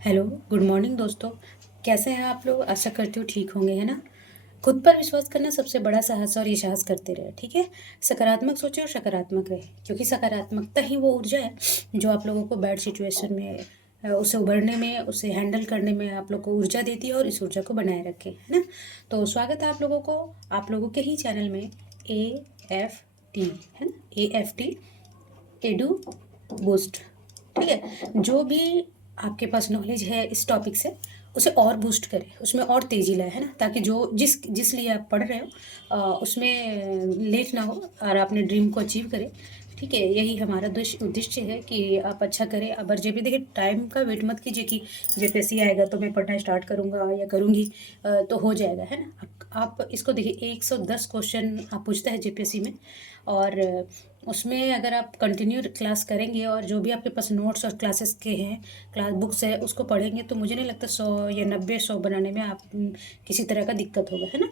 Hello, good morning दोस्तों। कैसे हैं आप लोग? आशा करती हूँ ठीक होंगे, है ना? खुद पर विश्वास करना सबसे बड़ा साहस और ये साहस करते रहे, ठीक है? सकारात्मक सोचें और सकारात्मक रहे, क्योंकि सकारात्मकता ही वो ऊर्जा है जो आप लोगों को बैड सिचुएशन में उसे उभरने में, उसे हैंडल करने में आप लोग को ऊर्जा देती है और इस ऊर्जा को बनाए रखे, है ना? तो स्वागत है आप लोगों के ही चैनल में AFT, है ना? AFT एडू बूस्ट, ठीक है? जो भी आपके पास नॉलेज है इस टॉपिक से, उसे और बूस्ट करें, उसमें और तेज़ी लाए, है ना? ताकि जो जिस जिस लिए आप पढ़ रहे हो उसमें लेट ना हो और अपने ड्रीम को अचीव करें, ठीक है? यही हमारा उद्देश्य है कि आप अच्छा करें। अब जब भी देखिए, टाइम का वेट मत कीजिए कि जेपीएससी आएगा तो मैं पढ़ना स्टार्ट करूँगा या करूँगी तो हो जाएगा, है ना? आप इसको देखिए, 110 क्वेश्चन आप पूछता है जेपीएससी में, और उसमें अगर आप कंटिन्यू क्लास करेंगे और जो भी आपके पास नोट्स और क्लासेस के हैं, क्लास बुक्स है, उसको पढ़ेंगे, तो मुझे नहीं लगता 100 या 90 100 बनाने में आप किसी तरह का दिक्कत होगा, है ना?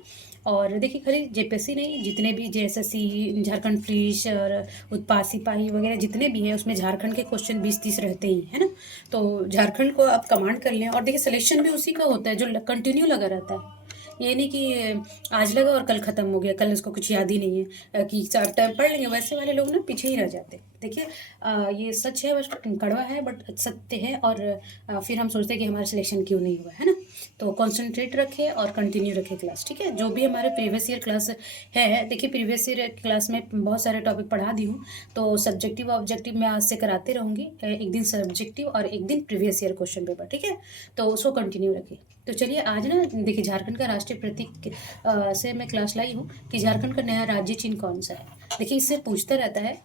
और देखिए, खाली जेपीएससी नहीं, जितने भी जेएसएससी, झारखंड पुलिस और उत्पाद सिपाही वगैरह जितने भी हैं, उसमें झारखंड के क्वेश्चन 20-30 रहते ही, है ना? तो झारखंड को आप कमांड कर लें, और देखिए सिलेक्शन भी उसी का होता है जो कंटिन्यू लगा रहता है। ये नहीं कि आज लगा और कल ख़त्म हो गया, कल उसको कुछ याद ही नहीं है कि 4 टाइम पढ़ लेंगे। वैसे वाले लोग ना पीछे ही रह जाते हैं। देखिए, ये सच है, बस कड़वा है बट सत्य है। और फिर हम सोचते हैं कि हमारा सिलेक्शन क्यों नहीं हुआ, है ना? तो कॉन्सेंट्रेट रखें और कंटिन्यू रखें क्लास, ठीक है? जो भी हमारे प्रीवियस ईयर क्लास है, देखिए प्रीवियस ईयर क्लास में बहुत सारे टॉपिक पढ़ा दी हूँ। तो सब्जेक्टिव ऑब्जेक्टिव मैं आज से कराते रहूँगी, एक दिन सब्जेक्टिव और एक दिन प्रीवियस ईयर क्वेश्चन पेपर, ठीक है? तो उसको कंटिन्यू रखें। तो चलिए, आज ना देखिए, झारखंड का राष्ट्रीय प्रतीक से मैं क्लास लाई हूँ कि झारखंड का नया राज्य चिन्ह कौन सा है। देखिए, इससे पूछता रहता है,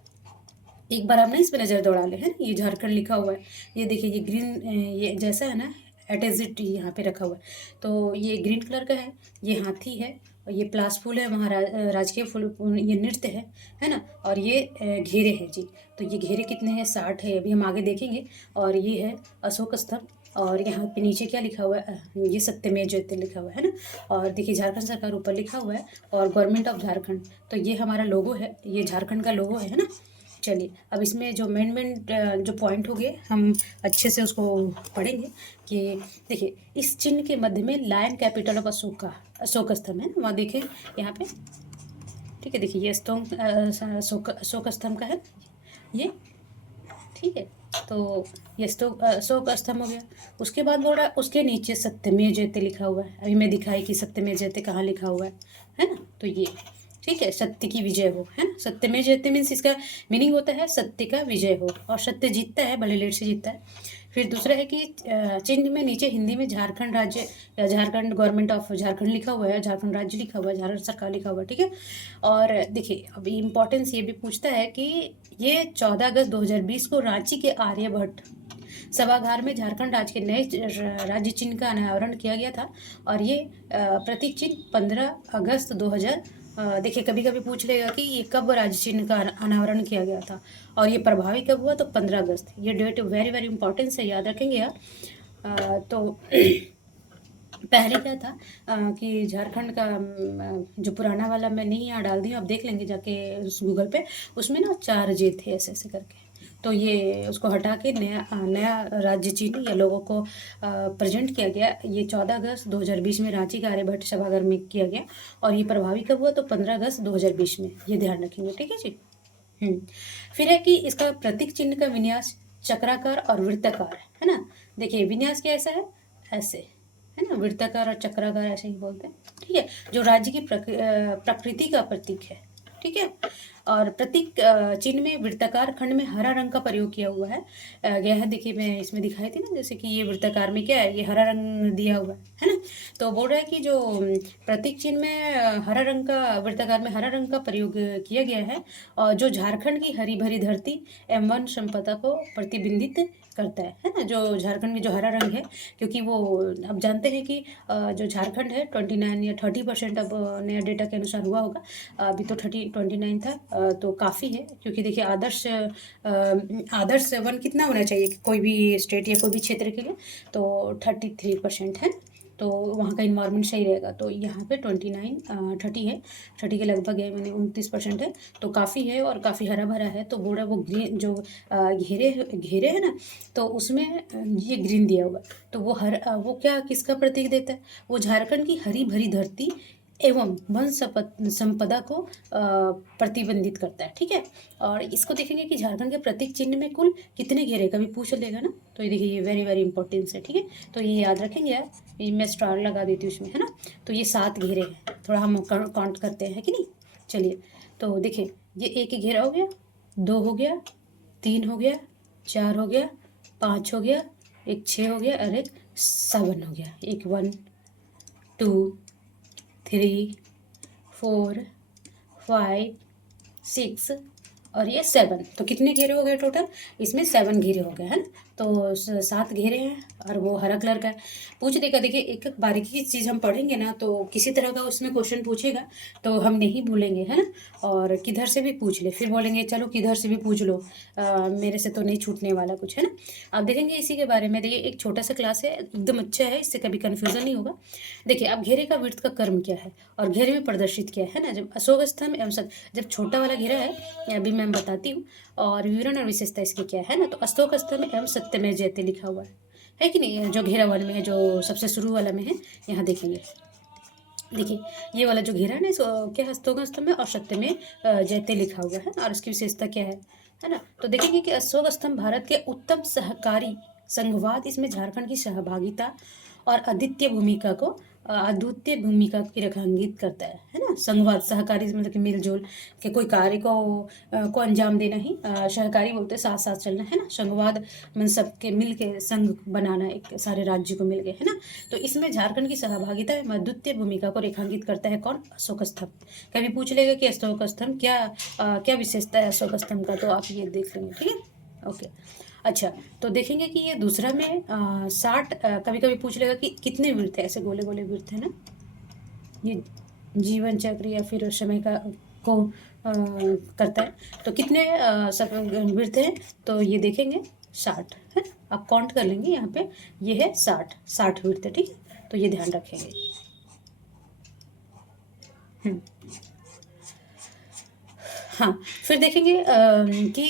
एक बार आप ना इस पे नज़र दौड़ा ले, है ना? ये झारखंड लिखा हुआ है, ये देखिए, ये ग्रीन, ये जैसा है ना, एट एज इट यहाँ पे रखा हुआ है। तो ये ग्रीन कलर का है, ये हाथी है, और ये प्लास फूल है, वहाँ राजकीय फूल, ये नृत्य है ना? और ये घेरे हैं जी। तो ये घेरे कितने हैं? 60 है, अभी हम आगे देखेंगे। और ये है अशोक स्तंभ। और यहाँ पे नीचे क्या लिखा हुआ है? ये सत्यमेव जयते लिखा हुआ है ना? और देखिए, झारखंड सरकार ऊपर लिखा हुआ है, और गवर्नमेंट ऑफ झारखंड। तो ये हमारा लोगो है, ये झारखंड का लोगो है ना? चलिए, अब इसमें जो मेन जो पॉइंट हो गए, हम अच्छे से उसको पढ़ेंगे कि देखिए, इस चिन्ह के मध्य में लायन कैपिटल ऑफ अशोक स्तंभ है ना? वहाँ देखिए, यहाँ पे, ठीक है? देखिए, ये स्तंभ अशोक स्तंभ का है ये, ठीक है? तो ये अशोक स्तंभ हो गया। उसके बाद बोल रहा है, उसके नीचे सत्यमेव जयते लिखा हुआ है। अभी मैं दिखाई कि सत्यमेव जयते कहाँ लिखा हुआ है ना? तो ये, ठीक है, सत्य की विजय हो, है ना? सत्यमेव जयते मीन्स इसका मीनिंग होता है सत्य का विजय हो, और सत्य जीतता है, भले लेट से जीतता है। फिर दूसरा है कि चिन्ह में नीचे हिंदी में झारखंड राज्य या झारखंड गवर्नमेंट ऑफ झारखंड लिखा हुआ है, झारखंड राज्य लिखा हुआ है, झारखंड सरकार लिखा हुआ है, ठीक है? और देखिए, अभी इम्पोर्टेंस ये भी पूछता है कि ये 14 अगस्त 2020 को रांची के आर्यभट्ट सभागार में झारखंड राज्य के नए राज्य चिन्ह का अनावरण किया गया था। और ये प्रतीक चिन्ह 15 अगस्त 2000, देखिए, कभी कभी पूछ लेगा कि ये कब राज्य चिन्ह का अनावरण किया गया था और ये प्रभावी कब हुआ, तो 15 अगस्त। ये डेट वेरी वेरी इंपॉर्टेंट है, याद रखेंगे आप। तो पहले क्या था कि झारखंड का जो पुराना वाला, मैं नहीं यहाँ डाल दी हूँ, आप देख लेंगे जाके उस गूगल पे। उसमें ना 4 जे थे ऐसे ऐसे करके। तो ये उसको हटा के नया नया राज्य चिन्ह या लोगों को प्रेजेंट किया गया। ये 14 अगस्त 2020 में रांची के आर्यभट्ट सभागार में किया गया। और ये प्रभावी कब हुआ, तो 15 अगस्त 2020 में। ये ध्यान रखेंगे, ठीक है जी? फिर है कि इसका प्रतीक चिन्ह का विन्यास चक्राकार और वृत्ताकार है ना? देखिए, विन्यास कैसा है? ऐसे, है ना? वृत्ताकार और चक्राकार ऐसे ही बोलते हैं, ठीक है? जो राज्य की प्रकृति का प्रतीक है, ठीक है? और प्रतीक चिन्ह में वृत्ताकार खंड में हरा रंग का प्रयोग किया हुआ गया है। देखिए, मैं इसमें दिखाई थी ना, जैसे कि ये वृत्ताकार में क्या है, ये हरा रंग दिया हुआ है ना? तो बोल रहा है कि जो प्रतीक चिन्ह में हरा रंग का, वृत्ताकार में हरा रंग का प्रयोग किया गया है, और जो झारखंड की हरी भरी धरती एवं वन संपदा को प्रतिबिंबित करता है ना? जो झारखंड में जो हरा रंग है, क्योंकि वो, अब जानते हैं कि जो झारखंड है 29 या 30%, अब नया डेटा के अनुसार हुआ होगा, अभी तो 29 था, तो काफ़ी है। क्योंकि देखिए, आदर्श वन कितना होना चाहिए कोई भी स्टेट या कोई भी क्षेत्र के लिए, तो 33% है। तो वहाँ का इन्वायरमेंट सही रहेगा। तो यहाँ पे 29 30 है, 30 के लगभग है, मैंने 29% है, तो काफ़ी है और काफ़ी हरा भरा है। तो बोल रहा है वो ग्रीन जो घेरे घेरे है ना, तो उसमें ये ग्रीन दिया हुआ है। तो वो क्या किसका प्रतीक देता है? वो झारखंड की हरी भरी धरती एवं वन संपदा को प्रतिबंधित करता है, ठीक है। और इसको देखेंगे कि झारखंड के प्रतीक चिन्ह में कुल कितने घेरे, कभी पूछ लेगा ना, तो ये देखिए ये वेरी वेरी इंपॉर्टेंस है, ठीक है। तो ये याद रखेंगे आप, ये मैं स्टार लगा देती हूँ इसमें, है ना। तो ये 7 घेरे हैं, थोड़ा हम काउंट करते हैं कि नहीं। चलिए, तो देखिए ये एक घेरा हो गया, 2 हो गया, 3 हो गया, 4 हो गया, 5 हो गया, एक 6 हो गया और एक 7 हो गया। एक 1 2 3 4 5 6 और ये 7। तो कितने घेरे हो गए टोटल? इसमें 7 घेरे हो गए, है ना। तो 7 घेरे हैं और वो हरा कलर का है। पूछ देगा, देखिए एक एक बारीकी की चीज़ हम पढ़ेंगे ना, तो किसी तरह का उसमें क्वेश्चन पूछेगा तो हम नहीं भूलेंगे, है ना। और किधर से भी पूछ ले, फिर बोलेंगे चलो किधर से भी पूछ लो, मेरे से तो नहीं छूटने वाला कुछ, है ना। आप देखेंगे इसी के बारे में। देखिए एक छोटा सा क्लास है, एकदम अच्छा है, इससे कभी कन्फ्यूज़न नहीं होगा। देखिए अब घेरे का वृत्त का कर्म क्या है और घेरे में प्रदर्शित क्या है ना। जब अशोक स्तंभ एवं जब छोटा वाला घेरा है, अभी मैं बताती हूँ, और विवरण और विशेषता इसकी क्या है ना। तो अशोक स्तंभ एवं सत्यमेव जयते लिखा हुआ है कि नहीं, जो घेरा वन में है, जो सबसे शुरू वाला में है, यहाँ देखेंगे। देखिए ये वाला जो घेरा है ना, इसको क्या है, अशोक स्तंभ में और सत्यमेव जयते लिखा हुआ है, और इसकी विशेषता क्या है ना। तो देखेंगे कि अशोक स्तंभ भारत के उत्तम सहकारी संघवाद, इसमें झारखंड की सहभागिता और अद्वितीय भूमिका की रेखांकित करता है ना। संघवाद, सहकारी मतलब कि मिलजुल के कोई कार्य को अंजाम देना ही सहकारी बोलते हैं, साथ साथ चलना, है ना। संघवाद मतलब सबके मिल के संघ बनाना, एक सारे राज्य को मिल के, है ना। तो इसमें झारखंड की सहभागिता में अद्वितीय भूमिका को रेखांकित करता है कौन? अशोक स्तंभ। कभी पूछ लेगा कि अशोक स्तंभ क्या विशेषता है अशोक स्तंभ का, तो आप ये देख लेंगे, ठीक है। ओके, अच्छा, तो देखेंगे कि ये दूसरा में 60, कभी कभी पूछ लेगा कि कितने वृत्त है, ऐसे गोले गोले वृत्त है ना। ये जीवन चक्र या फिर समय को करता है। तो कितने वृत्त हैं, तो ये देखेंगे 60 है। आप काउंट कर लेंगे, यहाँ पे ये है 60 वृत्त है, ठीक है। तो ये ध्यान रखेंगे। हाँ, फिर देखेंगे कि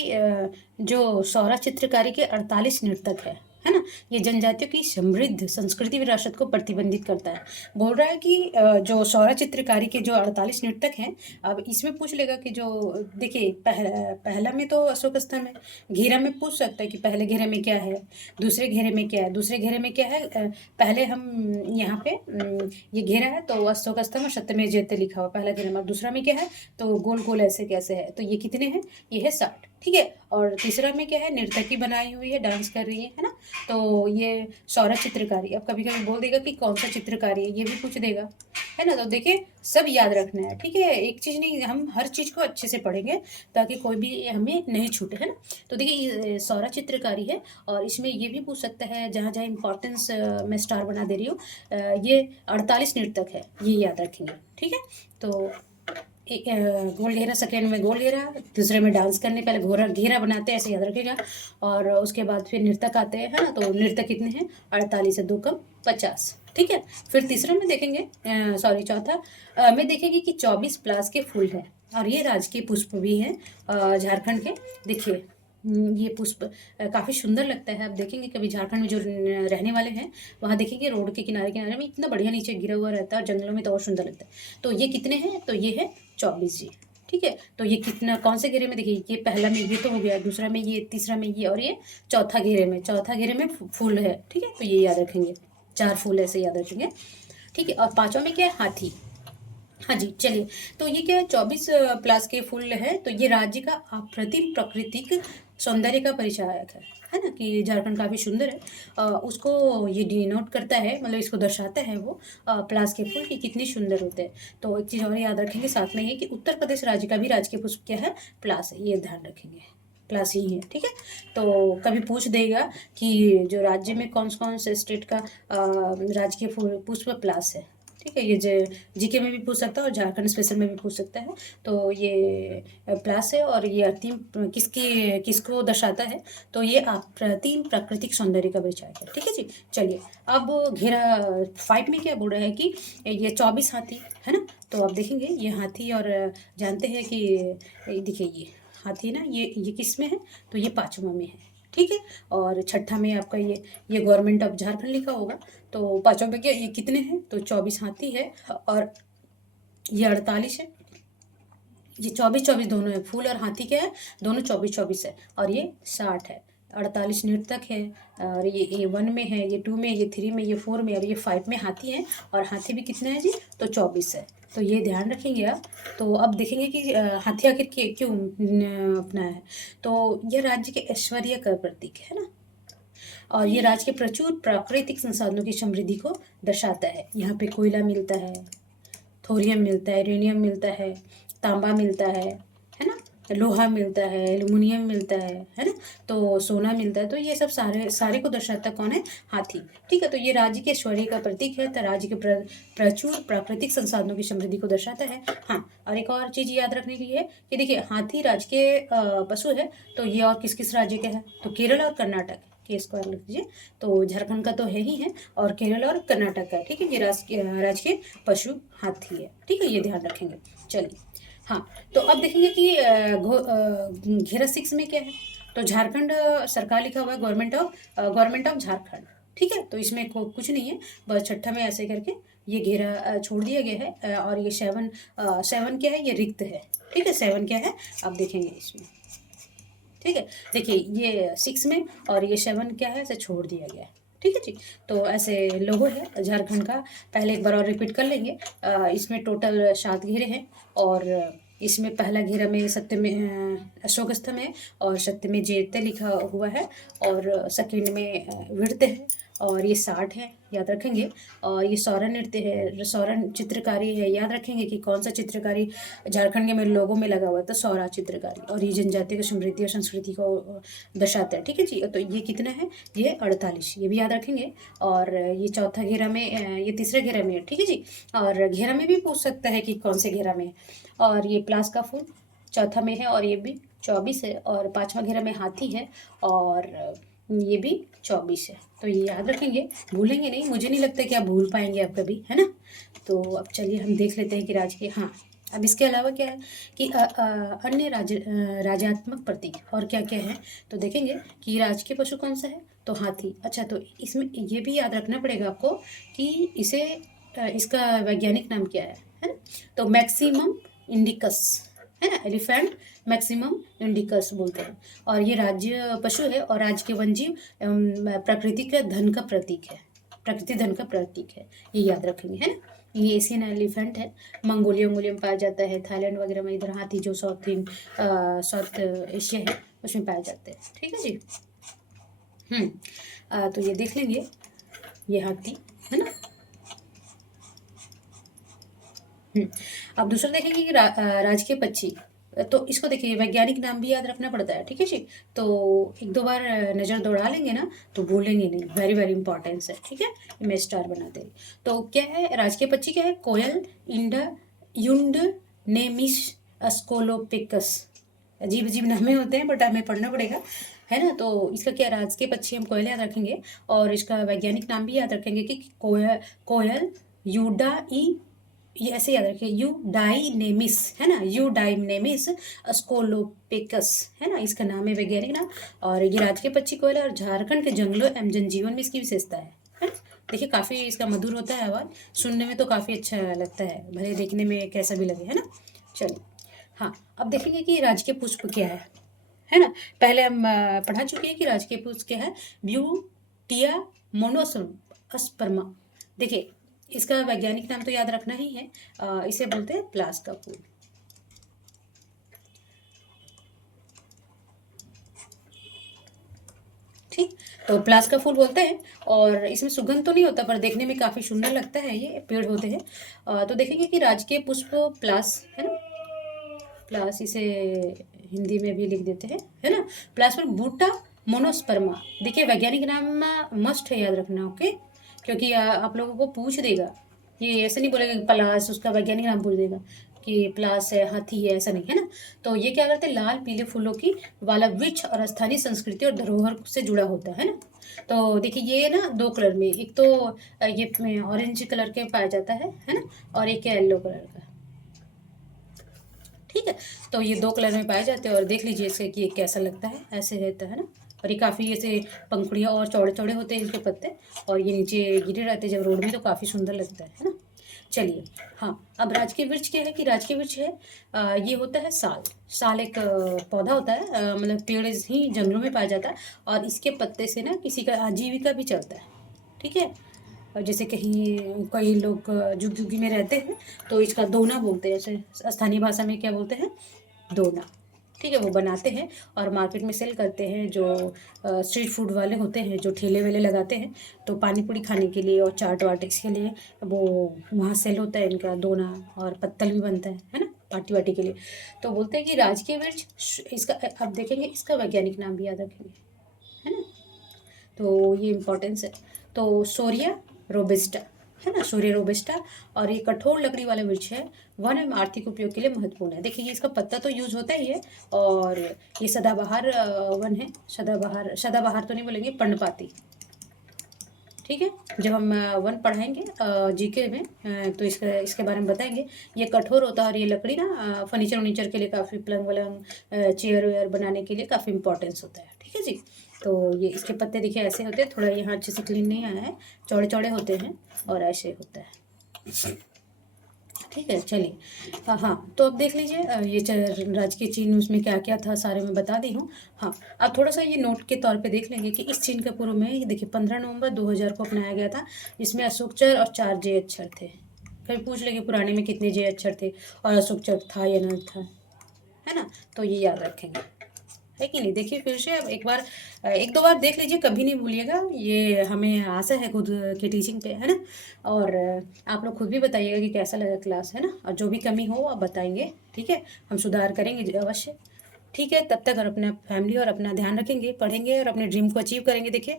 जो सौरा चित्रकारी के 48 नर्तक है ना। ये जनजातियों की समृद्ध संस्कृति विरासत को प्रतिबंधित करता है। बोल रहा है कि जो सौरा चित्रकारी के जो 48 नर्तक हैं, अब इसमें पूछ लेगा कि जो देखिए पहला में तो अशोक स्तंभ है, घेरा में पूछ सकता है कि पहले घेरे में क्या है, दूसरे घेरे में क्या है, दूसरे घेरे में क्या है। पहले हम यहाँ पे ये घेरा है तो अशोक स्तंभ और सत्यमेव जयते लिखा हुआ पहला घेरा में, और दूसरा में क्या है, तो गोल गोल ऐसे कैसे है। तो ये कितने हैं? ये है 60, ठीक है। और तीसरा में क्या है, नर्तकी बनाई हुई है, डांस कर रही है ना। तो ये सौरा चित्रकारी। अब कभी कभी बोल देगा कि कौन सा चित्रकारी है, ये भी पूछ देगा, है ना। तो देखिए सब याद रखना है, ठीक है। एक चीज़ नहीं, हम हर चीज़ को अच्छे से पढ़ेंगे ताकि कोई भी हमें नहीं छूटे, है ना। तो देखिए ये सौरा चित्रकारी है, और इसमें ये भी पूछ सकता है, जहाँ जहाँ इंपॉर्टेंस मैं स्टार बना दे रही हूँ, ये 48 नर्तक है, ये याद रखेंगे, ठीक है। तो एक गोल घेरा, सेकेंड में गोल घेरा, दूसरे में डांस करने पहले घोरा घेरा बनाते हैं, ऐसे याद रखेगा। और उसके बाद फिर नृतक आते हैं, है ना। तो नृतक कितने हैं? 48 है, 2 कम 50, ठीक है। फिर तीसरे में देखेंगे, सॉरी चौथा में देखेंगे कि 24 प्लास के फूल है, और ये राजकीय पुष्प भी है झारखंड के। देखिए ये पुष्प काफ़ी सुंदर लगता है। आप देखेंगे कभी झारखंड में जो रहने वाले हैं, वहाँ देखेंगे रोड के किनारे किनारे में इतना बढ़िया नीचे गिरा हुआ रहता है, और जंगलों में तो और सुंदर लगता है। तो ये कितने हैं? तो ये है 24 जी, ठीक है। तो ये कितना, कौन से घेरे में? देखिए ये पहला में ये तो हो गया, दूसरा में ये, तीसरा में ये, और ये चौथा घेरे में फूल है, ठीक है। तो ये याद रखेंगे, 4 फूल ऐसे याद रखेंगे, ठीक है। और पांचवा में क्या है? हाथी। हाँ जी, चलिए। तो ये क्या है? 24 प्लस के फूल है, तो ये राज्य का अप्रतिम प्राकृतिक सौंदर्य का परिचायक है ना, कि झारखंड काफ़ी सुंदर है। उसको ये डिनोट करता है, मतलब इसको दर्शाता है वो प्लास के फूल कि कितने सुंदर होते हैं। तो एक चीज़ और याद रखेंगे साथ में, ये कि उत्तर प्रदेश राज्य का भी राजकीय पुष्प क्या है? प्लास है, ये ध्यान रखेंगे, प्लस ही है, ठीक है। तो कभी पूछ देगा कि जो राज्य में कौन कौन से स्टेट का राजकीय पुष्प प्लस है, ठीक है, ये जीके में भी पूछ सकता है और झारखंड स्पेशल में भी पूछ सकता है। तो ये प्लास है और ये अतिम किसको दर्शाता है, तो ये अप्रतिम प्राकृतिक सौंदर्य का परिचायक है। ठीक है जी, चलिए अब घेरा 5 में क्या बोल रहा है कि ये 24 हाथी है ना। तो आप देखेंगे ये हाथी, और जानते हैं कि देखिए ये हाथी ना, ये किस में है, तो ये 5वां में है। ठीक है, और छठा में आपका ये गवर्नमेंट ऑफ झारखंड लिखा होगा। तो 5वां में क्या, ये कितने हैं, तो 24 हाथी है, और ये 48 है। ये 24-24 दोनों है, फूल और हाथी क्या है, दोनों 24-24 है, और ये 60 है। 48 नृतक है, और ये 1 में है, ये 2 में, ये 3 में, ये 4 में, और ये 5 में हाथी है। और हाथी भी कितना है जी, तो 24 है। तो ये ध्यान रखेंगे आप। तो अब देखेंगे कि हाथी आखिर क्यों अपना है। तो ये राज्य के ऐश्वर्य का प्रतीक है ना, और ये राज्य के प्रचुर प्राकृतिक संसाधनों की समृद्धि को दर्शाता है। यहाँ पे कोयला मिलता है, थोरियम मिलता है, यूरेनियम मिलता है, तांबा मिलता है ना, लोहा मिलता है, एल्युमिनियम मिलता है ना, तो सोना मिलता है। तो ये सब सारे को दर्शाता कौन है, हाथी। ठीक है, तो ये राज्य के ऐश्वर्य का प्रतीक है, तो राज्य के प्रचुर प्राकृतिक संसाधनों की समृद्धि को दर्शाता है। हाँ, और एक और चीज़ याद रखने की है कि देखिए हाथी राज्य के पशु है। तो ये और किस किस राज्य के है, तो केरल और कर्नाटक के स्क्वायर लिख दीजिए। तो झारखंड का तो है ही है, और केरल और कर्नाटक का। ठीक है, ये राज्य के पशु हाथी है। ठीक है, ये ध्यान रखेंगे। चलिए, हाँ, तो अब देखेंगे कि घेरा 6 में क्या है, तो झारखंड सरकार लिखा हुआ है, गवर्नमेंट ऑफ झारखंड। ठीक है, तो इसमें कुछ नहीं है, बस छठा में ऐसे करके ये घेरा छोड़ दिया गया है। और ये 7 क्या है, ये रिक्त है। ठीक है, 7 क्या है, आप देखेंगे इसमें। ठीक है, देखिए ये 6 में, और ये 7 क्या है, ऐसे छोड़ दिया गया है। ठीक है जी, तो ऐसे लोगो है झारखंड का। पहले एक बार और रिपीट कर लेंगे। इसमें टोटल 7 घेरे हैं, और इसमें पहला घेरा में सत्य में अशोक स्तंभ है, और सत्य में जयते लिखा हुआ है, और सेकंड में वृत्त है, और ये 60 है, याद रखेंगे। और ये सौरन नृत्य है, सौरन चित्रकारी है, याद रखेंगे कि कौन सा चित्रकारी झारखंड के में लोगों में लगा हुआ है, तो सौरा चित्रकारी। और ये जनजाति की समृद्धि और संस्कृति को दर्शाता है। ठीक है जी, तो ये कितना है, ये 48, ये भी याद रखेंगे। और ये चौथा घेरा में, ये तीसरा घेरा में है। ठीक है जी, और घेरा में भी पूछ सकता है कि कौन से घेरा में है। और ये प्लास का फूल चौथा में है, और ये भी 24 है, और 5वां घेरा में हाथी है, और ये भी 24 है। तो ये याद रखेंगे, भूलेंगे नहीं। मुझे नहीं लगता कि आप भूल पाएंगे अब कभी, है ना। तो अब चलिए हम देख लेते हैं कि राज के, हाँ, अब इसके अलावा क्या है कि अन्य राजात्मक प्रतीक और क्या क्या है। तो देखेंगे कि राजकीय पशु कौन सा है, तो हाथी। अच्छा, तो इसमें ये भी याद रखना पड़ेगा आपको कि इसे इसका वैज्ञानिक नाम क्या है ना। तो मैक्सिमम इंडिकस है ना, एलिफेंट मैक्सिमम इंडिकस बोलते हैं। और ये राज्य पशु है, और राज्य के वन्यजीव प्रकृति का धन का प्रतीक है, प्रकृति धन का प्रतीक है, ये याद रखेंगे, है ना। ये एशियन एलिफेंट है, मंगोलिया में पाया जाता है, थाईलैंड वगैरह में। इधर हाथी जो साउथ एशिया है उसमें पाए जाते हैं। ठीक है जी। तो ये देख लेंगे, ये हाथी है ना। अब दूसरा देखेंगे कि राजकीय पक्षी। तो इसको देखिए, वैज्ञानिक नाम भी याद रखना पड़ता है। ठीक है जी, तो एक दो बार नज़र दौड़ा लेंगे ना, तो भूलेंगे नहीं। वेरी वेरी इंपॉर्टेंस है। ठीक है, मैं स्टार बनाते हैं। तो क्या है, राजकीय पक्षी क्या है, कोयल, इंडा युंड नेमिस अस्कोलोपिकस। अजीब अजीब नामे होते हैं, बट हमें पढ़ना पड़ेगा, है ना। तो इसका क्या, राजकीय पक्षी हम कोयल याद रखेंगे, और इसका वैज्ञानिक नाम भी याद रखेंगे कि कोयल यूडाई, ये ऐसे याद रखिए, यूडाइनेमिस है ना, यूडाइनेमिस अस्कोलोपिकस है ना, इसका नाम है वैज्ञानिक नाम। और ये राजकीय पक्षी कोयल, और झारखंड के जंगलों एवं जनजीवन में इसकी विशेषता है ना। देखिए काफ़ी इसका मधुर होता है आवाज़, सुनने में तो काफ़ी अच्छा लगता है, भले देखने में कैसा भी लगे, है ना। चलिए, हाँ, अब देखेंगे कि राजकीय पुष्प क्या है ना। पहले हम पढ़ा चुके हैं कि राजकीय पुष्प क्या है, ब्यूटिया मोनोस्पर्मा। देखिए इसका वैज्ञानिक नाम तो याद रखना ही है, इसे बोलते हैं प्लास का फूल। ठीक, तो प्लास का फूल बोलते हैं, और इसमें सुगंध तो नहीं होता, पर देखने में काफ़ी सुंदर लगता है, ये पेड़ होते हैं। तो देखेंगे कि राजकीय पुष्प प्लास है ना, प्लास, इसे हिंदी में भी लिख देते हैं, है ना। प्लास पर बूटा मोनोस्पर्मा। देखिए वैज्ञानिक नाम मस्ट है याद रखना, ओके, क्योंकि आप लोगों को पूछ देगा ये ऐसे नहीं बोलेगा कि पलाश, उसका वैज्ञानिक नाम बोल देगा कि प्लास है, हाथी है, ऐसा नहीं है ना। तो ये क्या करते हैं, लाल पीले फूलों की वाला वृक्ष और स्थानीय संस्कृति और धरोहर से जुड़ा होता है ना। तो देखिए ये ना दो कलर में, एक तो ये ऑरेंज कलर के पाया जाता है ना, और एक है येलो कलर का। ठीक है, तो ये दो कलर में पाए जाते हैं, और देख लीजिए इससे कि ये कैसा लगता है, ऐसे रहता है ना। और ये काफ़ी ऐसे पंखुड़ियाँ और चौड़े चौड़े होते हैं इनके पत्ते, और ये नीचे गिरे रहते हैं जब रोड में, तो काफ़ी सुंदर लगता है ना। चलिए, हाँ, अब राजकीय वृक्ष क्या है कि राजकीय वृक्ष है ये होता है साल। साल एक पौधा होता है, मतलब पेड़ ही जंगलों में पाया जाता है, और इसके पत्ते से ना किसी का आजीविका भी चलता है। ठीक है, और जैसे कहीं कई लोग झुग्गी झुग्गी में रहते हैं, तो इसका दोना बोलते हैं, जैसे स्थानीय भाषा में क्या बोलते हैं, दोना। ठीक है, वो बनाते हैं और मार्केट में सेल करते हैं। जो स्ट्रीट फूड वाले होते हैं, जो ठेले वेले लगाते हैं, तो पानी पूरी खाने के लिए और चाट वाट इसके लिए वो वहाँ सेल होता है इनका दोना, और पत्तल भी बनता है ना, पार्टी वाटी के लिए। तो बोलते हैं कि राजकीय वृक्ष इसका, अब देखेंगे इसका वैज्ञानिक नाम भी याद रखेंगे, है ना। तो ये इम्पोर्टेंस है। तो सोरिया रोबिस्टा, है ना, सूर्य रोबिस्टा, और ये कठोर लकड़ी वाला वृक्ष है, वन एवं आर्थिक उपयोग के लिए महत्वपूर्ण है। देखिए ये इसका पत्ता तो यूज होता ही है, और ये सदाबहार वन है। सदाबहार, सदाबहार तो नहीं बोलेंगे, पर्णपाती। ठीक है, जब हम वन पढ़ाएंगे जीके में, तो इसके इसके बारे में बताएंगे। ये कठोर होता है, और ये लकड़ी ना फर्नीचर वर्नीचर के लिए काफ़ी, पलंग वलंग चेयर वेयर बनाने के लिए काफ़ी इंपॉर्टेंस होता है। ठीक है जी। तो ये इसके पत्ते देखिए ऐसे होते हैं, थोड़ा यहाँ अच्छे से क्लीन नहीं आया है, चौड़े चौड़े होते हैं और ऐसे होता है। ठीक है, चलिए। हाँ हाँ, तो अब देख लीजिए ये राजकीय चिन्ह उसमें क्या क्या था, सारे मैं बता दी हूँ। हाँ, अब थोड़ा सा ये नोट के तौर पे देख लेंगे कि इस चिन्ह के पूर्व में ये देखिए 15 नवंबर 2000 को अपनाया गया था, जिसमें अशोकचर और 4 जे अक्षर थे। कभी पूछ लेंगे पुराने में कितने जे अक्षर थे, और अशोकचर था या नहीं था, है ना। तो ये याद रखेंगे, है कि नहीं। देखिए फिर से अब एक बार, एक दो बार देख लीजिए, कभी नहीं भूलिएगा। ये हमें आशा है खुद के टीचिंग पे, है ना। और आप लोग खुद भी बताइएगा कि कैसा लगा क्लास, है ना, और जो भी कमी हो आप बताएंगे। ठीक है, हम सुधार करेंगे अवश्य। ठीक है, तब तक और अपना फैमिली और अपना ध्यान रखेंगे, पढ़ेंगे और अपने ड्रीम को अचीव करेंगे। देखिए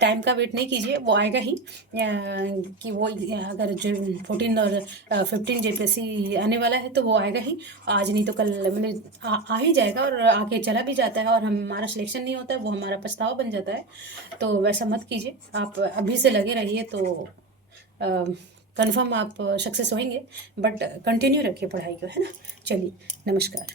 टाइम का वेट नहीं कीजिए, वो आएगा ही। कि वो अगर जो 14 और 15 जेपीएससी आने वाला है, तो वो आएगा ही। आज नहीं तो कल, मतलब आ ही जाएगा, और आके चला भी जाता है, और हमारा सिलेक्शन नहीं होता है, वो हमारा पछतावा बन जाता है। तो वैसा मत कीजिए, आप अभी से लगे रहिए, तो कंफर्म आप सक्सेस होंगे। बट कंटिन्यू रखिए पढ़ाई को, है ना। चलिए, नमस्कार।